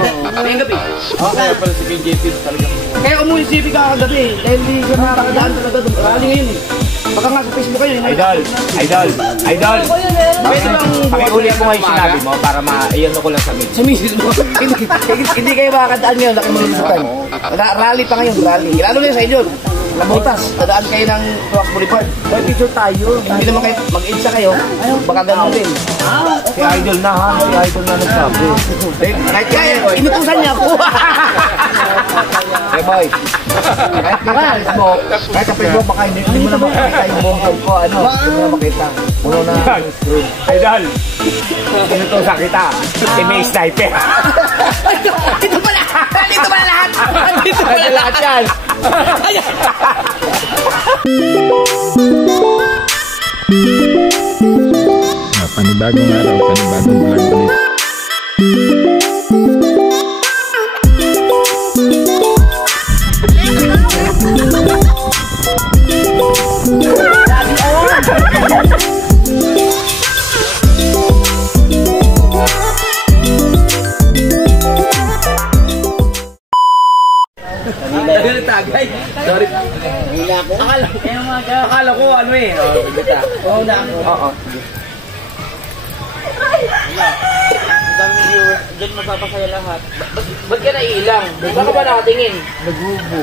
Ngayong gabi. Kaya pala si KJP talaga. Kaya umuwi si JP kagabi. Dahil hindi siya makakadaan talaga doon. Rally ngayon eh. Baka nga sa Facebook kayo. Idol! Pwede bang... Pakiulit ko nga yung sinabi mo para ma-iyan ko lang sa mid. Sa misis mo. Hindi kayo makakadaan ngayon. Laki malulusutan. Rally pa ngayon, rally. Lalo na sa inyo. Labutas. Dadaan kayo ng Tuas Boulevard. May picture tayo. Hindi naman kayo mag-insa kayo. Baka ganun din. Si Idol na ha. Si Idol na nagsabi. Kahit kaya, inutusan niya ako. Hey boy. Kahit sa Facebook baka hindi mo na makikita yung buong ko. Ano? Hindi mo na makita. Puno na screen. Idol. Inutusan kita. Si May Sniper. Ito pala lahat. Ito pala lahat yan. Panibagong araw, panibagong vlog ulit. Tagay. Sorry. Akala ko ano eh. Oo na. Oo. Diyan magpapasaya lahat. Ba't ka naiilang? Saan ka ba nakatingin? Nagubo.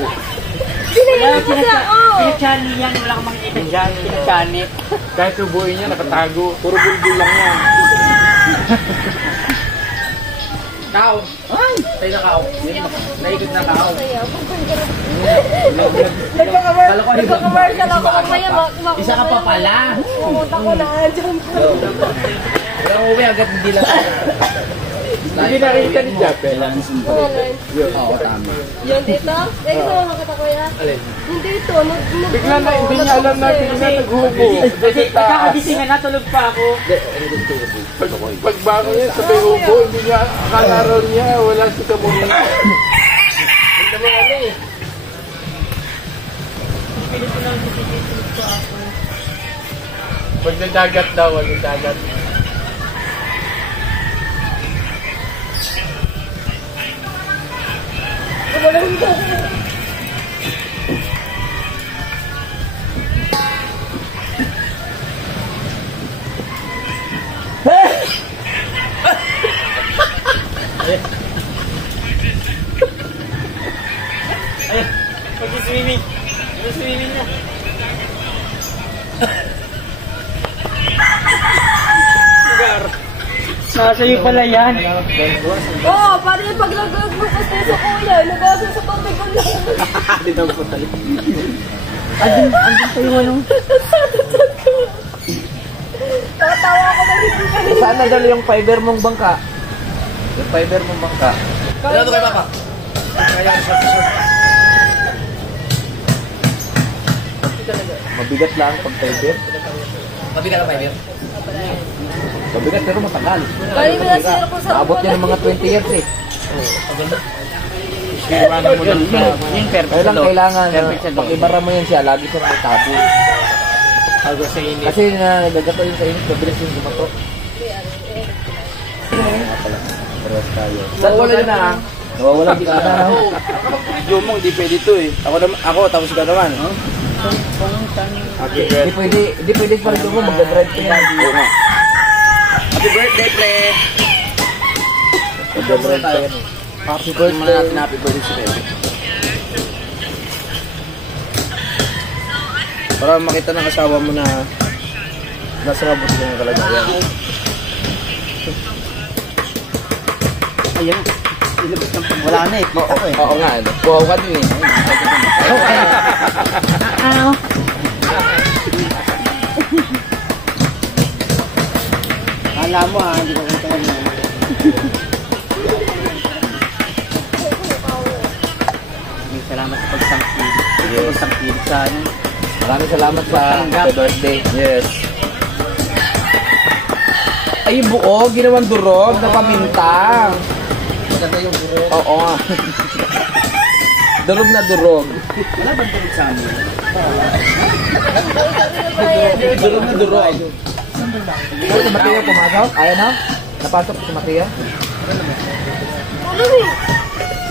Pinachani yan, wala kang makikita dyan. Pinachani. Kahit tubuin niya, nakatago. Puro bulbul lang yan. Kao. Ay! Tayo na kao. Naikot na kao. Nagpa-commercial ako mamaya. Isa ka pa pala. Pumunta ko na dyan. Kaya uwi agad hindi lang. Hindi nakita ni Jape. Oo, tama. Yun dito? Eh, gusto mo makita ko yan? Yung dito, Bigla na, hindi niya alam na bigla naghubo. Kakagising na, tulog pa ako. Pagbango niya, sabay hubo, hindi niya, akala raw niya, wala si Kamunin. Hindi naman ano eh. Pilit ko lang sisipit ko ako. Pag nadagat daw, wag nadagat. Pag-swimming. Pag-swimming na. Sa'yo pala yan. Oo, paano yung paglaglag mo kasi sa kuya? Nagasan sa tubig ko lang. Hindi daw po tayo. Andun tayo anong? Tatawa ako na hindi ka rin. Saan nadala yung fiber mong bangka? Yung fiber mong bangka. Wala ito kay Papa. Mabigat lang pag fiber. Mabigat ang fiber. Mabigat pero matagal. Bali mo na sila kung saan Abot niya ng mga 20 years eh. Iwanan mo lang sa... Yung perfect Kaya lang sa kailangan, Perfect sa pag ibara mo yan siya, lagi siya may tapo. Algo sa init. Kasi nagagato yun sa init, mabilis yung gumato. Paras tayo. Nawawala yun na. Nawawala di ka na. Video mo, hindi pwede ito eh. Ako tapos ka naman. Happy birthday. Hindi pwede pa rin mo, magdadrive ka yan. Oo nga. Happy birthday, pre. Magdadrive ka yan. Happy birthday. Natin happy birthday si Bebe. Para makita ng asawa mo na nasa mabuti ka ng kalagayan. Ayan. Ilabas ng pang... Wala na eh. Kita ko eh. Oo nga, buhaw ka din eh. Kala mo ha, hindi ko kita yun. Salamat sa pagsangkid. Pagsangkid sa ano. Maraming salamat sa happy birthday. Yes. Ay, buo, ginawang durog na paminta. Maganda yung buro. Oo nga. Durog na durog. Wala bang tulog sa amin? Durog na durog. Si Matia pumasok? Ayaw na? Napasok si Matia? eh.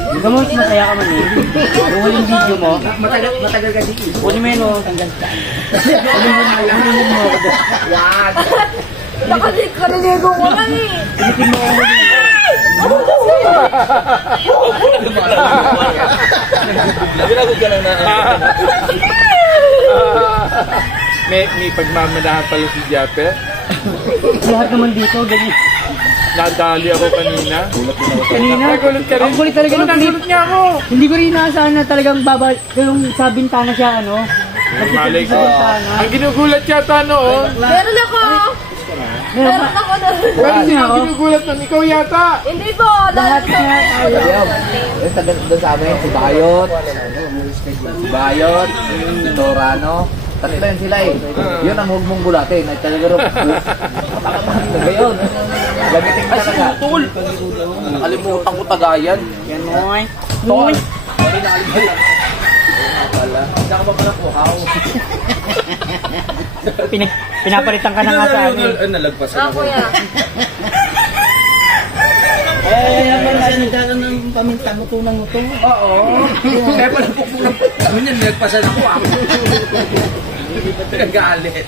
Ikaw mo, masaya ka man eh. Yung huling video mo. Matagal kasi. Kunin mo yun o. Tanggal ka. Kunin mo. Yan. Nakaliligo ko lang eh. Pilitin mo ako. Ginagod ka lang na. May pagmamanahan pala si Japper. Lahat naman dito, ganyan. Nadali ako kanina. Kanina? Nagulat ka rin. Ang kulit talaga ng Nagulat niya ako. Hindi ko rin inaasahan na talagang yung sa bintana siya, ano? Malay ko. Sa bintana. Ang ginugulat yata noon. Meron ako. Meron ako na. Pero sino ang ginugulat nun? Ikaw yata. Hindi po. Lahat Lahat niya tayo. Doon sa amin, si Bayot, si Torano. Tatlo yun sila eh. Yun ang huwag mong gulatin. Ay talaga rin. Ngayon, gamitin ka talaga. Nakalimutan ko tagayan. Yan, moy. Tol. Hindi ako ba pala puhaw? Pinapalitan ka na nga sa amin. Nalagpasan ako yan. Nagkaroon ng paminta mo ito ng ito. Oo. Kaya pala pupunang ano yan, nagpasan ako ako. Nagalit.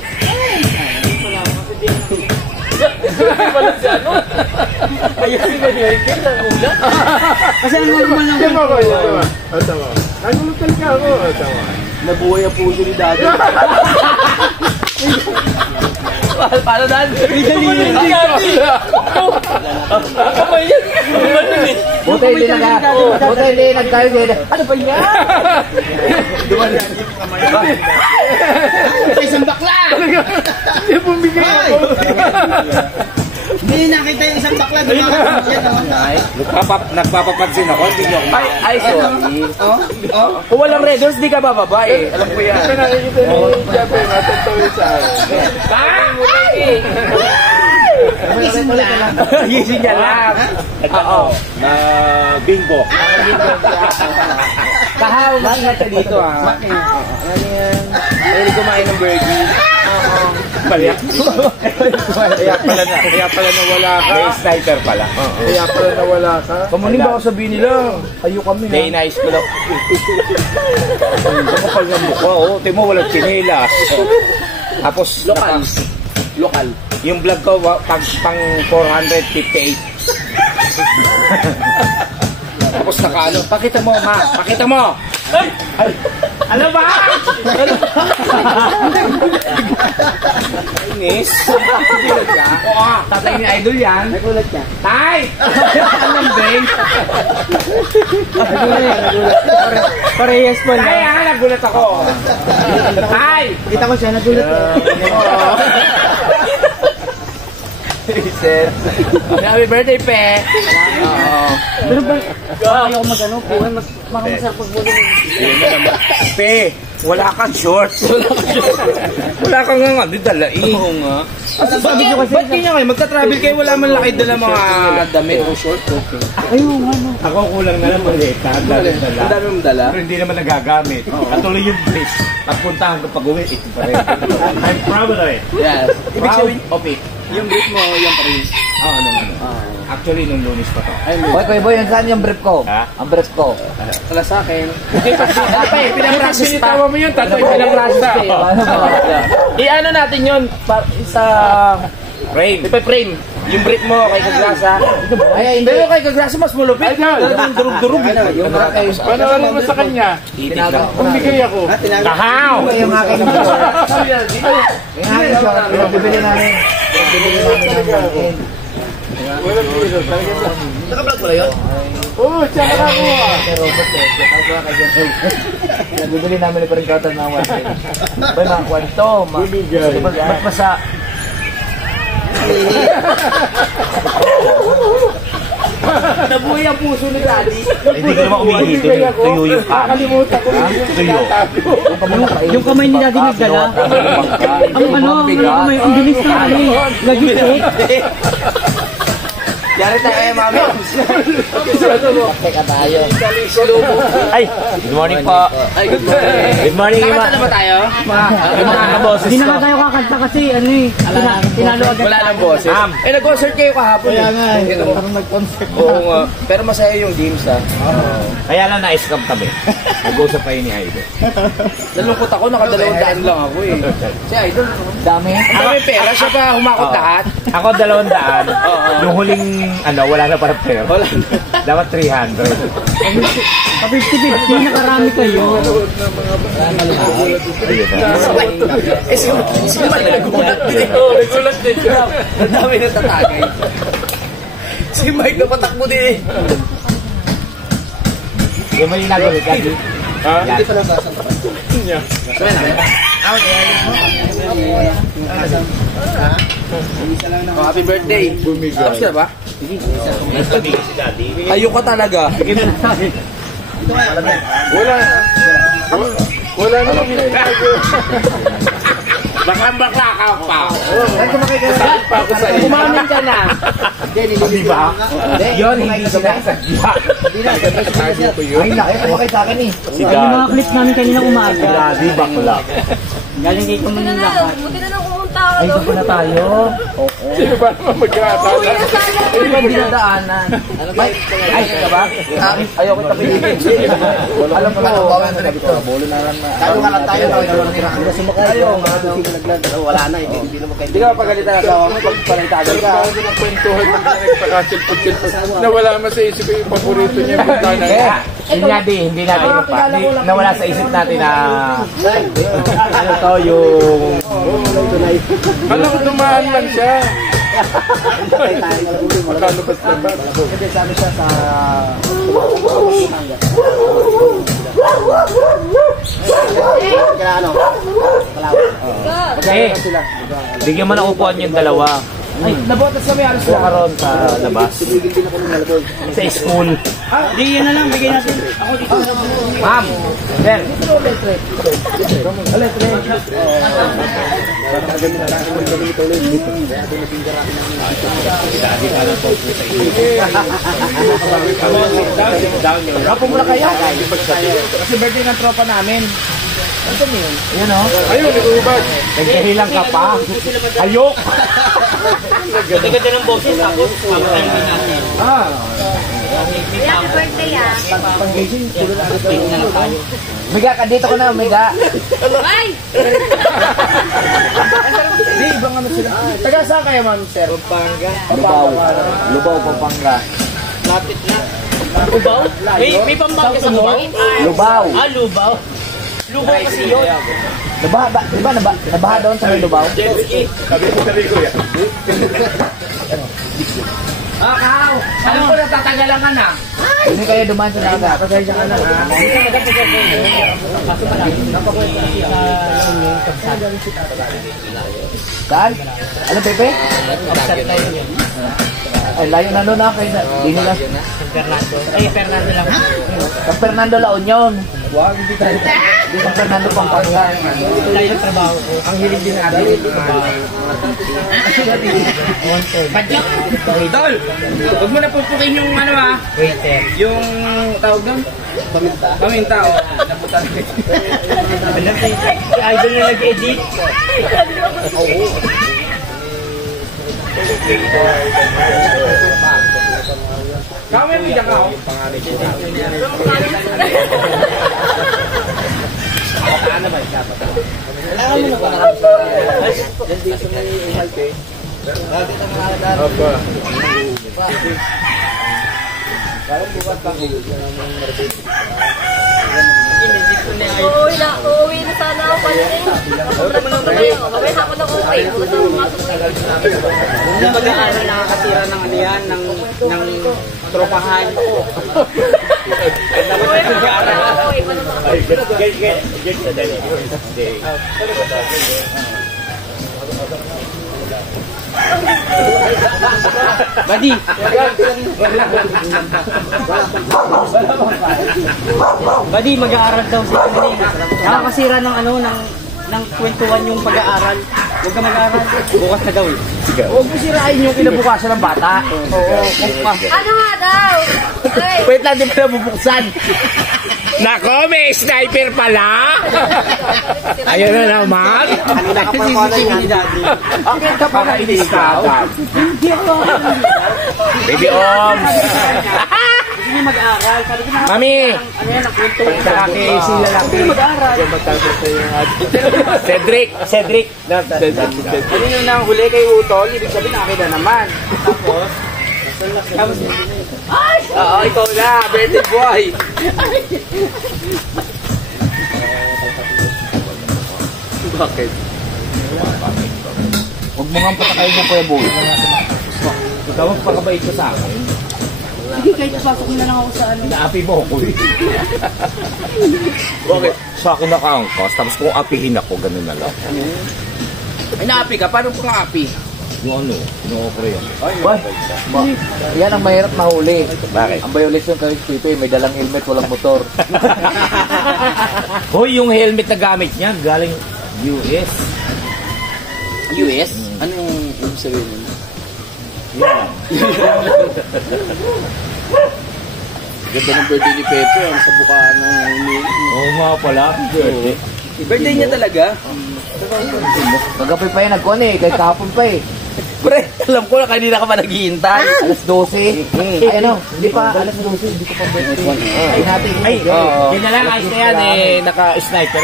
Wala siya, no? Ayun si Manyakin, ang ulan. Kasi ang normal lang. Tama ko, tama. Tama. Nagulat ka ako. Tama. Nabuhay ang puso ni Daddy. Paano Dan? Buti hindi nagkayo din. Ano ba yan? Isang bakla! Hindi bumigay ako. Hindi nakita yung isang bakla. Nagpapapansin ako. Ay, sorry. Kung walang red horse, di ka bababa eh. Alam ko yan. Ito nakikita ni Japper. Natagtawin sa akin. Gising mo lang. Gising niya lang. Oo. Bingo. Kahaw, mag-ingat ka dito ah. Ano yan? Pwede kumain ng burger. Kaya pala nawala ka. May sniper pala. Kaya pala nawala ka. Kamunin ba ako sabihin nila? Kayo kami na. Day nice ko lang. Ito kapal ng mukha, oh. Tingnan mo, walang chinelas. Tapos, lokal. Yung vlog ko, pang 458. Tapos nakaano, pakita mo, ma. Pakita mo. Ay! Ano ba? Inis. Nagulat ka? Oo, tatay ni Idol yan. Nagulat ka. Tay! Anong brain? Parehas mo Tay, nagulat ako. Tay! Kita ko siya, nagulat ka. Happy birthday, Pe! Oo. Pero ba, ayaw mag-ano po, mas makamasarap pag-bulong. Pe, wala kang short. Wala kang nga, di dalain. Oo nga. Sabi ko kasi, Ba't ganyan kayo? Magka-travel kayo, wala man lakay dala mga damit o short. ayun, ano. Ako kulang na lang malita. Ang dami mong dala. Pero hindi naman nagagamit. At tuloy yung base. Pagpuntahan ko pag-uwi, ito pa rin. I'm proud of it. Yes. Ibig sabihin, okay. Yung brief mo, yung pa rin. Oo, Actually, nung Lunes pa to. Boy, saan yung brief ko? Ha? Ang brief ko. Wala sa akin. Pinapractice pa. Sinitawa mo yun, tatay pinapractice pa. I-ano natin yun sa frame. Ipa-frame. Yung brief mo kay Kagrasa. Ay, hindi. Pero kay Kagrasa mas mulupit. Talagang durug-durug. Yung aking... Panoorin mo sa kanya. Bumigay ako. Kahaw! Yung aking... Yung aking short. Bibili namin. Bibili namin ng akin. Walang video. Naka-vlog pala yun? Oo, tsaka ako ah. Pero robot eh. Bibili namin pa rin kautan ng akin. Boy, mga kwento. Ba't pa sa... Nabuhay ang puso ni Daddy. Hindi ko naman umihito. Tuyo yung Nakalimutan ko yung Tuyo. Yung kamay ni Daddy nagdala. Ang ano, ang bilis na kami. Nagigit. Yari tayo kay mami. Teka tayo. Ay, good morning po. Ay, good morning. Good morning, Ima. Nakanta na ba tayo? Yung mga kaboses Hindi na ko. nga tayo kakanta kasi ano eh, tinalo agad. Wala nang boses. Eh, nag-concert kayo kahapon. Kaya nga eh. Ito mo. Parang nag-concert. Oo nga. Pero masaya yung games ha. Kaya lang na-scam kami. Nag-usap kayo ni Idol. Nalungkot ako, nakadalawang lang ako eh. Si Idol, Dami. ang dami pera, siya pa humakot lahat. Ako 200. Yung huling, wala na para pera. Wala. Dapat 300. Pa 50-50, nakarami kayo. Eh, si Mike nagulat din. Oo, nagulat din. Ang dami na tatagay. Si Mike napatakbo din eh. Yung may nagulit ka, di? Hindi pa Oh, happy birthday. Tapos na ba? Ayoko ka talaga. Wala naman ginagawa. Bakla ka pa. Kumamin ka na. Di ba? Yun, hindi sinasadya. Ay, laki. Kumakay sa akin eh. Ay, yung mga clips namin kanina umaga. Grabe, bakla. Galing kayo Buti na Manila. lang. Buti na lang pumunta ako. Ay, ito po na tayo. Sino ba naman magkakataon? Uwi na sana. Hindi ba dinadaanan? Ay, ka ba? Ayoko tapilin. Alam ko, bolo na lang na. Tayo nga lang tayo. Ayaw, wala na. Hindi na magkain. Hindi ka mapagalitan na asawa mo pag panagtagal ka. Nagkwentuhan mo na nagpakasilpot-silpot. Nawala mo sa isip ko yung paborito niya yung bintana. Hindi natin, nawala sa isip natin na ano to, yung Alam ko dumaan lang siya. Makalabas na ba? Kasi sabi siya sa... Kaya ano? eh, bigyan mo ng upuan yung dalawa. Ay, nabotas kami alas Kuha ka ron sa labas. Sa school. Hindi, yan na lang. Bigay natin. Ako dito. Ma'am, sir. Kapo muna kayo. Kasi birthday ng tropa namin. Yan o. Ayun, nag-uubad. Nagkahilang ka pa. Ayok. Ganda ng boses. Tapos, mamakain natin. Happy birthday ah. Umiga ka dito ko na, umiga. Ay! Hindi, ibang ano sila. Taga saan kayo, ma'am, sir? Lubaw, Pampanga. Lubaw? May Pampanga sa Lubaw? Lubaw. Lubaw. Lubaw kasi yun. Nabaha doon sa may Lubaw? Alam ko na tatagalan ka na. Hindi kayo dumaan sa dagat. Pasensya ka na ha. Saan? Ano, Pepe? Ay, layo na doon ha. Di nila. Fernando lang. Sa Fernando La Union. Di sa Fernando Pampanga. Layo ng trabaho ko. Ang hilig din natin. Padyak. Idol! Huwag mo na pupukin yung ano ah. Waiter. Yung tawag doon? Paminta. Paminta, o. Nabutan ko. Si Idol na nag-edit. Kami may dyan ka, o. Apa? Uuwi na sana ako kanina. Sobrang gusto na yun. Mamaya ako na uuwi. Gusto mo pasok na yun. Yung pag-aaral nakakasira ng ano yan, ng tropahan. Uuwi na ako. Uuwi pa naman ako. Buddy! Buddy, mag-aaral daw si Kuning. Nakakasira ng ano, ng kwentuhan yung pag-aaral. Huwag ka mag-aaral. Bukas na daw eh. Huwag mo sirain yung kinabukasan ng bata. Oo. Ano nga daw? Ay, Wait lang, di pa nabubuksan. Nako, may sniper pala! Ayun na naman. Kanina ka pa pala yan. Bakit ka pa na-discover? Baby Oms! Gusto niya mag-aaral. Sabi ko na, Mami! ano yan, nakwento. Lalaki, si lalaki. Mag-aaral. Cedric. Kanina nang huli kay Utol, ibig sabihin akin na naman. Tapos, Oo, ikaw na, birthday boy. Bakit? Huwag mo nga patakayin mo, Kuya Boy. Ikaw magpakabait ko sa akin. sige, kahit pasok mo na lang ako sa ano. Inaapi mo ako eh. Bakit? Sa akin nakaangkas, tapos kung apihin ako, ganun na lang. Ay, naapi ka? Paano po kang api? Yung ano, inuokre yun. Yan ang mahirap mahuli. Bakit? Ang violation kay dito may dalang helmet, walang motor. Hoy, yung helmet na gamit niya, galing US. US? Ano yung ibig sabihin nun? Ganda ng birthday ni Pepe, ang sa bukaan ng Oo nga pala, birthday. birthday niya talaga? Kagabi pa yan, nagkuhan eh. Kahit kahapon pa eh. Pre, alam ko na kanina ka pa naghihintay. Alas 12. Ay ano, hindi pa alas 12. Hindi ko pa birthday. Ay natin. Ay, yun na lang, ayos na yan eh, naka-sniper.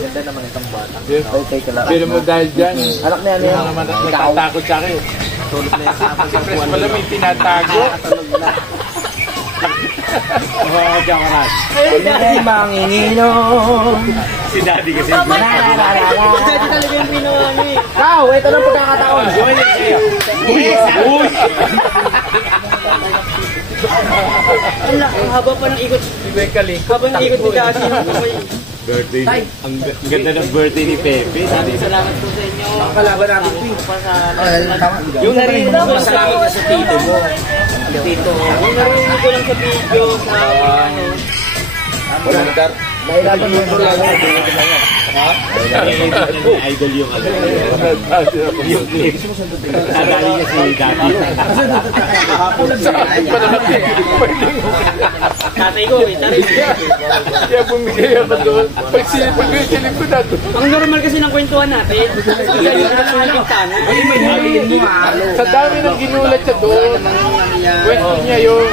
Ganda naman itong bata. Ay, teka lang. Pero mo dahil dyan, Anak niya hindi naman nagtatakot sa akin. Press pala may tinatago. Oo, diyan ka na. Ay, manginginom. Si Daddy kasi. Dati talaga yung pinuha eh. Ikaw, ito lang pagkakataon. Join it sa'yo. Uy! Ang haba pa ng ikot. Haba ng ikot ni Daddy. Birthday. Ang ganda ng birthday ni Pepe. Salamat po sa inyo. Ang Kalaban natin ito. Yung narinig ko lang salamat sa tito mo. Tito. Yung narinig ko lang sa video sa ano. Nailaban mo yung lang. Idol yung ano. Yung clip. Nadali niya si Daddy. Tatay ko eh. Taray. Kaya bumigay ako doon. Pag silip ko na doon. Ang normal kasi ng kwentuhan natin. Ganyan na lang ang bintana. Sa dami ng ginulat siya doon. Kwento niya yun.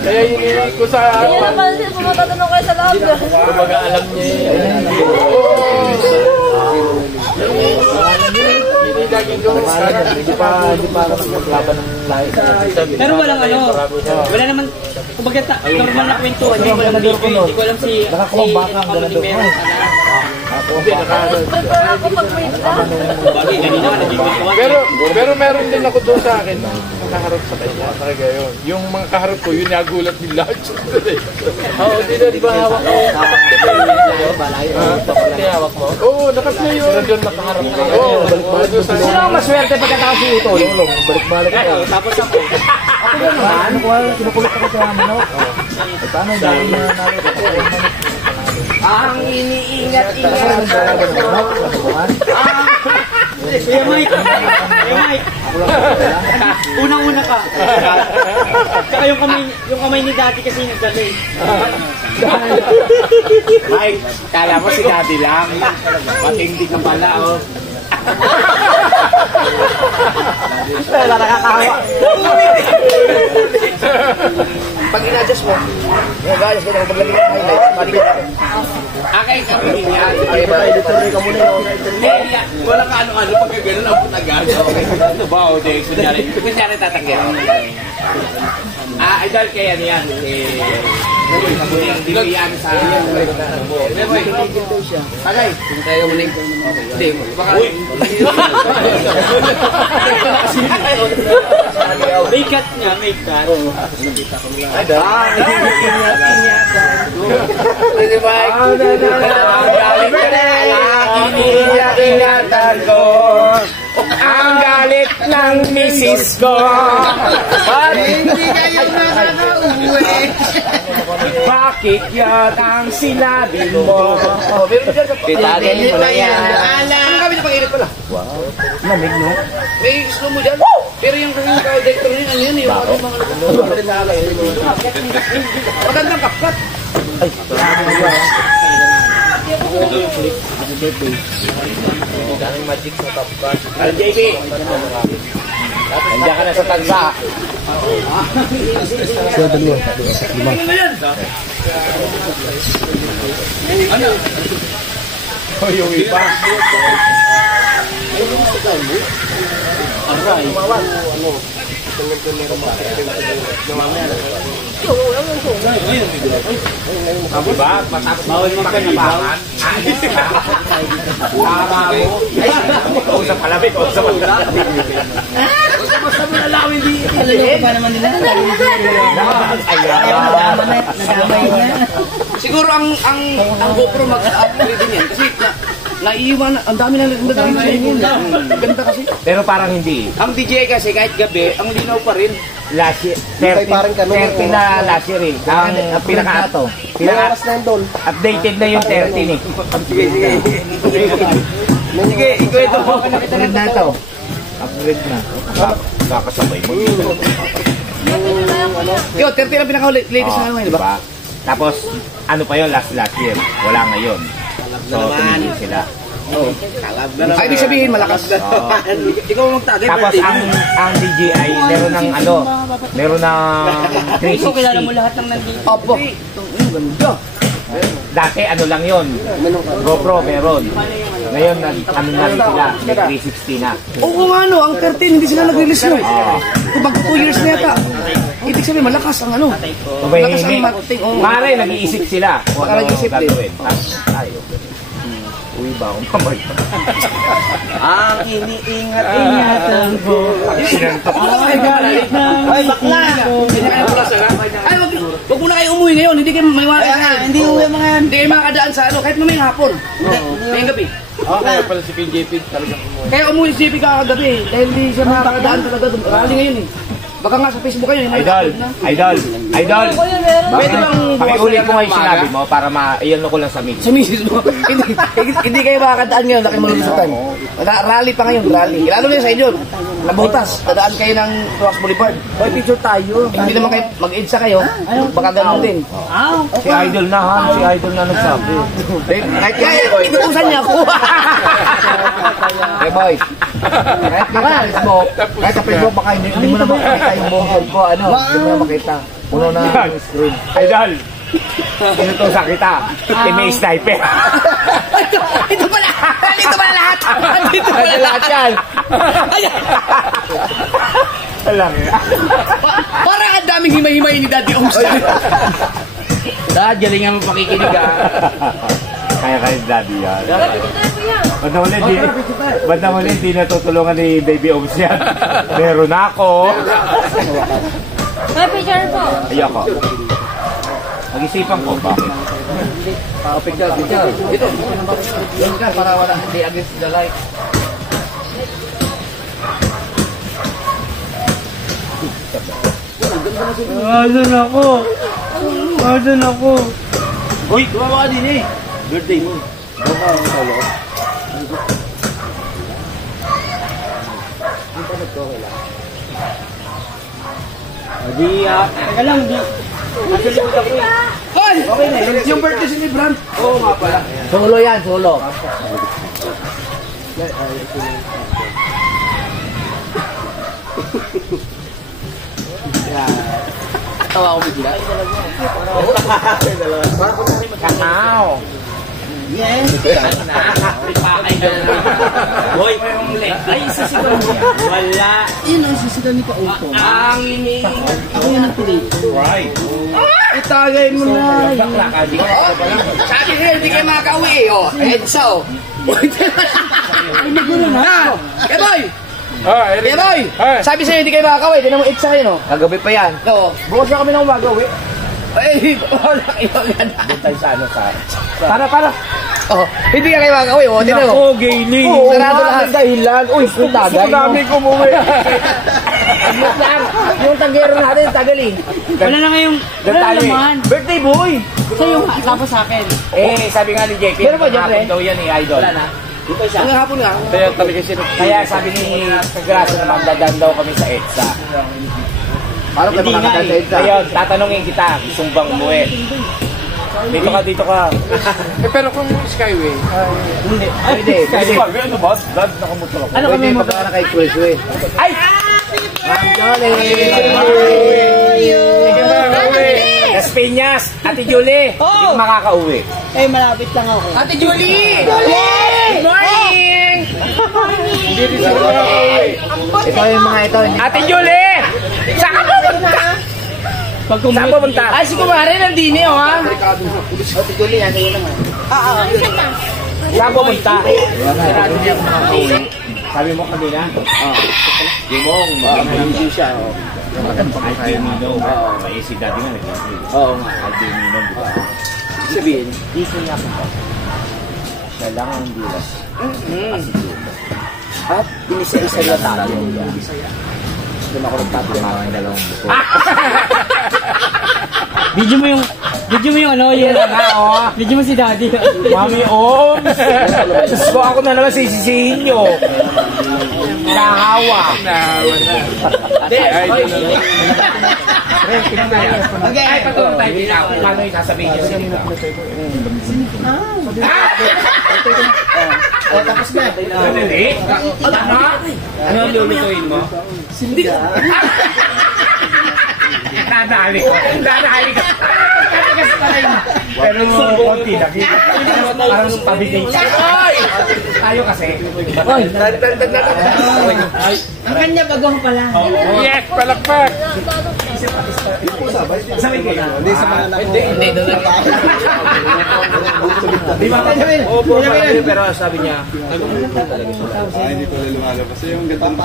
Kaya yun ko sa... Hindi naman siya pumatatanong kayo sa loob. Kumbaga alam niya Hindi pa maglaban ng lahi. Pero walang ano. Wala naman. Kumbaga normal na kwentuhan. Hindi ko alam hindi ko alam si Meron. Prepare ako pag may Bagay, ganito na naging Pero meron din ako doon sa akin. Nakaharap sa kanya. Talaga yun. Yung mga kaharap ko, yun nagulat nila. Oo, di ba hawak ko? Hawak mo? Oo, nakaplay yun. Sila doon nakaharap ko. Oo, balik-balik doon sa... Sino ang maswerte pagkatapos si Utol? Balik-balik ka. Tapos ako. Ako naman, kinukulit ako sa manok. Paano dahil na namin? Ang iniingat-ingat. Kuya Mike. Unang-una ka. Tsaka yung kamay ni Daddy kasi nagdalay. Mike, kala mo si Daddy lang. Matindi ka pala, oh. Wala nakakahawa. Pag in-adjust mo, Guys, kaya paglagay ng highlights, maligyan ako. Akay ka mo yan. Ay, ba, editor ka muna yun. Wala ka ano-ano pag gano'n ang putagan. Ano ba, o di, kunyari tatanggihan. Idol kaya niyan. Hindi yan sa... tagay. Kung tayo muli. Hindi, baka... May cut niya, may cut. Pwede ba? Ang galit ng misis ko. Hindi kayo nakaka-uwi. Bakit yan ang sinabi mo? Pitagin mo na yan. Ang kami na pag-init pala. Lamig, no? May slow mo dyan. Pero yung director nyo, ano yun, yung mga magandang kapkat. JB! Nandiyan ka na sa tagsa. O yung iba. Diba? Matapos bawal mo kanabangan. Tama mo. O sa palamig, o sa palamig. Basta mo nalawin di. Pa naman nila. Nadamay niya. Siguro ang GoPro mag-upgrade din yan. Kasi naiiwan, ang dami na nagdadami sa inyo. Ganda kasi. Pero parang hindi. Ang DJI kasi kahit gabi, ang linaw pa rin. Last year, 30 na last year eh. Ang pinaka updated na yung 13 eh. Sige, ikwento mo. Upgrade na ito. Upgrade na. Kakasabay mo. Yo, 30 lang pinaka-latest na ngayon, di ba? Tapos, ano pa yun last year? Wala ngayon. So, tumigil sila. Ay, ibig sabihin, malakas. Ikaw magtagay. Tapos, ang DJI, meron ng 360. Kilala mo lahat ng nandito. Opo. Dati, ano lang yun? GoPro, meron. Ngayon, ano na rin sila? May 360 na. Oo nga no, ang 13, hindi sila nag-release no. Kapag 2 years na yata. Ibig sabihin, malakas ang ano. Malakas ang marketing. Pare, nag-iisip sila. Kung ano gagawin. Tapos, tayo. Uy ba akong kamay? Ang iniingat-ingatan ko. Ay, bakla! Ay, wag mo na kayo umuwi ngayon. Hindi kayo may wala. Hindi uwi mga yan. Hindi kayo makakadaan sa ano. Kahit mamayang hapon. May gabi. Kaya pala si PJP talagang umuwi. Kaya umuwi si JP kakagabi. Dahil hindi siya makakadaan talaga doon. Rally ngayon eh. Baka nga sa Facebook kayo. Idol! Pwede bang Pakiulit ko ngayon sinabi mo para iyan ko lang sa mix. sa misis mo. Hindi kayo makakadaan ngayon. Laki malulusatan. Rally pa ngayon. Rally. Lalo na sa inyo. Nabutas. Dadaan kayo ng Ross Boulevard. Hoy, picture tayo. Hindi naman kayo mag-edsa kayo. Baka ganun din. Si Idol na ha. Si Idol na nagsabi. Kahit kaya, inutusan niya ako. Hey boy. Kahit sa Facebook, baka hindi mo na makita yung buong ko. Hindi mo na makita. Puno na yung screen. Idol! Inutusan kita. May sniper. Ito pala lahat. Ito pala Lahat yan. Alam nga. Parang ang daming himay-himay ni Daddy Oms. Dad, galingan mo pakikinig ha. Kaya daddy yan. Ba't naman hindi natutulungan ni Baby Oms yan? Meron ako. May picture po. Ayoko. Mag-isipan ko, bakit? Picture. Ito. Yan ka para wala hindi against the light. Asan ako? Uy, tumawa ka din eh. Birthday mo. Teka lang, nasa ako eh. Hoy! Okay na yun. Yung birthday si Lebron. Oo nga pala. Solo yan, solo. Tawa ko bigla. Kakao. Boy, ay isa si Don. Wala. Yun ang sisigaw ni Pauto. Ang ini. Ako yung nagpilay. Itagay mo na. Sabi niya, hindi kayo makakauwi eh. Oh, EDSA oh. Ay, nagulo na. Eh boy! Eric. Eh boy! Sabi sa'yo, hindi kayo makakauwi. Hindi na mo EDSA kayo no? Kagabi pa yan. Oo. Bukas na kami ng umagawi. Ay, wala kayo. Doon tayo sa ano sa... Para. Oh, hindi ka kayo makakauwi. O, tinan mo. Oo, Gaily. Sarado lahat. Dahilan. Uy, tagay. Marami kumuwi. Aglit lang. Yung tagero natin, tagal eh. Wala na ngayong, wala na naman. Birthday boy. Sa'yo, tapos sa akin. Sabi nga ni JP, Meron ba, Jeffrey? daw yan Idol. Wala na. Ang hapon nga. Kaya talaga sino. Kaya sabi ni Kagraso naman, dadan daw kami sa EDSA. Paano kayo Hindi nga makakita sa eh. EDSA? Ngayon, tatanungin kita, gusto bang umuwi? Dito ka. Pero kung Skyway, Pwede. Ano ba? Dad, nakamotor ako. Ano kami Pwede mo? magkakaroon na kay Chris. Ay! Ma'am Jolly. Hindi ba makauwi? Las Piñas, Ate Julie, hindi ka makakauwi. Eh, malapit lang ako. Ate Julie! Good morning! hindi rin sila makakauwi. Ito yung mga ito. Ate Julie! Saan ka pupunta? Saan pupunta? Ay, si Kumare nandini, oh, ha? Ate Julie, ano yun naman? Saan pupunta? Sarado niya kung makakauwi. Sabi mo kanina? Yung mong mag-review siya. Ay, Demino. May si Daddy nga nag-review. Oo nga. Ay, Demino, di ba? Sabihin, Dito niya ako. Siya lang ang bilas. at inisa-isa na tayo. Doon ako nagtatrabaho ng dalawang buko. Video mo yung ano, yun nga, oh. Video mo si Daddy. Mami Oms! So ako na naman sisisihin nyo. Nahawa. Ay, patulang tayo din ako. Paano yung sasabihin nyo sila? Tapos na. Ano ang lulutuin mo? Hindi. Nadali ko. Pero konti lang. Parang pabigay. Tayo kasi. Ang kanya bagong pala. Yes, palakpak! Sabay kayo. Hindi sa mga Hindi, doon lang. Di ba tayo rin? Opo, pero sabi niya, Hindi pala lumalabas. Yung gandang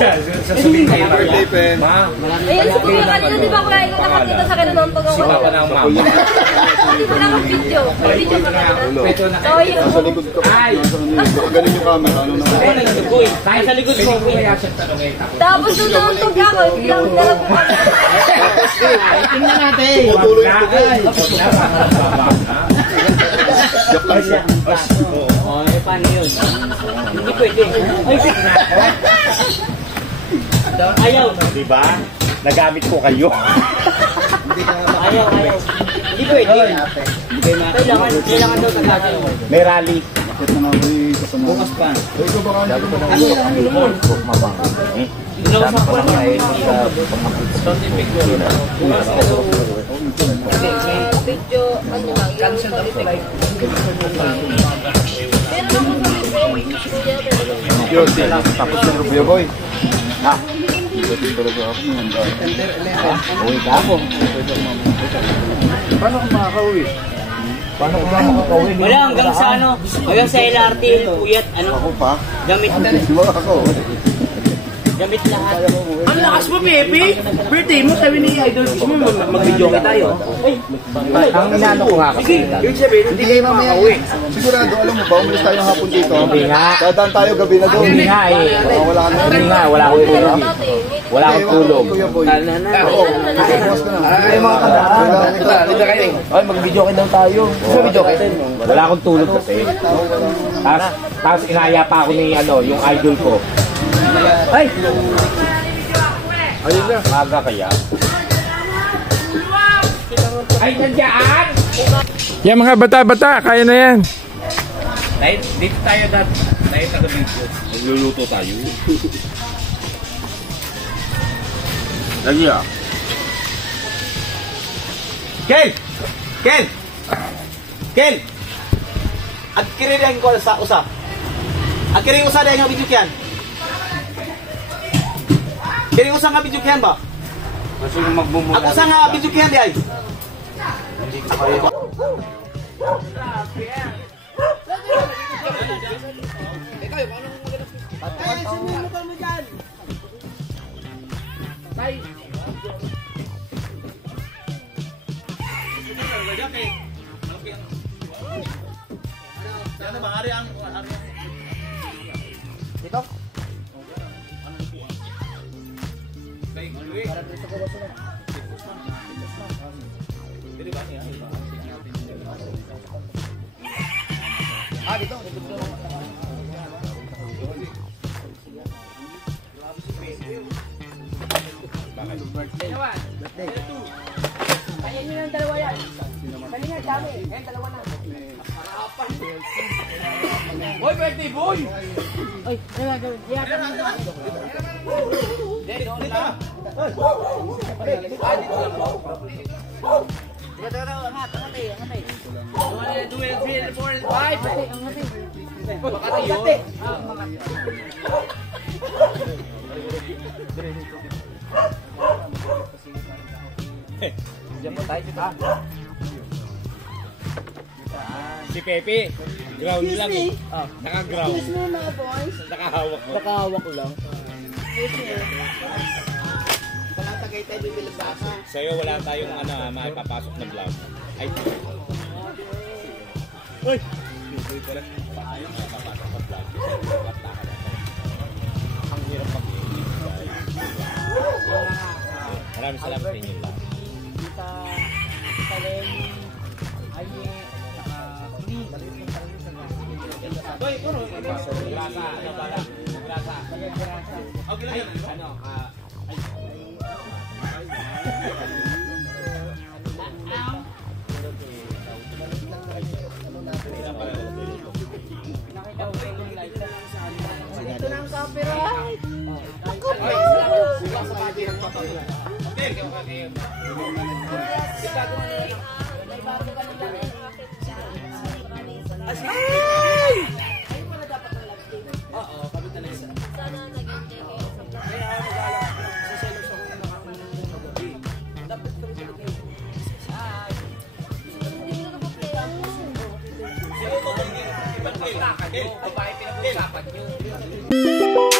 sasabihin kayo. birthday pen. Ma, Ayun, si Kuya kanina, di ba kuya, yung nakakita sa akin, nanontog ako. si Papa ng mama. Hindi ko lang ang video. May video pa kanina. Ito na. So, yun. Sa likod ko. Ay! Galing yung camera. Ano na? Kahit sa likod ko. Kaya siya tanongin ako. Tapos nung nanontog ako, biglang darap ko kami. Tingnan natin. Tutuloy ko. Joke lang siya. Oh, eh, paano yun? Hindi pwede. Ay, ayaw. Diba? Nagamit ko kayo. Ayaw. Hindi pwede. Kailangan daw tagatin. May rally. Bakit na nga ba kasama? Bukas pa. Ikaw ba kanya? Inuusap ko lang. Video, ano lang, yung quality. Meron ako sa libre. Tapos yung rubio boy. Uwi ka ako. Paano kung makakauwi? Paano ko lang makakauwi? Wala, hanggang sa ano, hanggang sa LRT, puyat, ano, Ako pa? gamit Di ba ako? lahat. Ang lakas mo, Pepe. Birthday mo, sabi ni Idol Fish mo, mag-video ka tayo. Ang inano ko nga kasi. Yung sabihin, hindi kayo makakauwi. Sigurado, alam mo ba, umalis tayo ng hapon dito. Hindi nga. Dadaan tayo gabi na doon. Hindi nga eh. Wala ka na. Hindi nga, wala akong tulog. Wala akong tulog. Kuya boy. Oo. Bukas ka na. Ay, mga tandaan. Libre kayo eh. Ay, mag-video kayo daw tayo. Gusto mo video kayo? Wala akong tulog kasi. Tapos inaya pa ako ni yung idol ko. Ay! Ayun na. Maga kaya. Ay, nandiyan! Yan mga bata-bata, kaya na yan. Dito tayo dati. Tayo taga-video. Nagluluto tayo. Lagi ah. Kel! Agkiririn ko sa usa. Agkiririn usa dahil nga video kyan. Kiri usa nga video kyan ba? Ako usa nga video kyan di ay. Dito? Ah, dito. Ayan yun ang dalawa yan. Dali nga, dami. Ayan, dalawa na. Hoy, birthday boy! Ay, ano nga gawin? Di ata nang gawin. Hindi, doon lang. Dito lang po. Angatay. Makati yun. Diyan po tayo, dito. Si Pepe, ground lang eh. Naka-ground. Excuse me mga boys. Nakahawak mo. Nakahawak ko lang. Walang tagay tayo bibilang baka. Sa'yo wala tayong maipapasok na vlog. Ay, Uy! ang hirap mag-i-edit. Maraming salamat sa inyo lang. Hoy, puro. Grasa, ano bala? Grasa. Okay lang yan. Ano? Ito na ang copyright. Sana naging day kayo sa hindi ko na Babae pinag-uusapan nyo.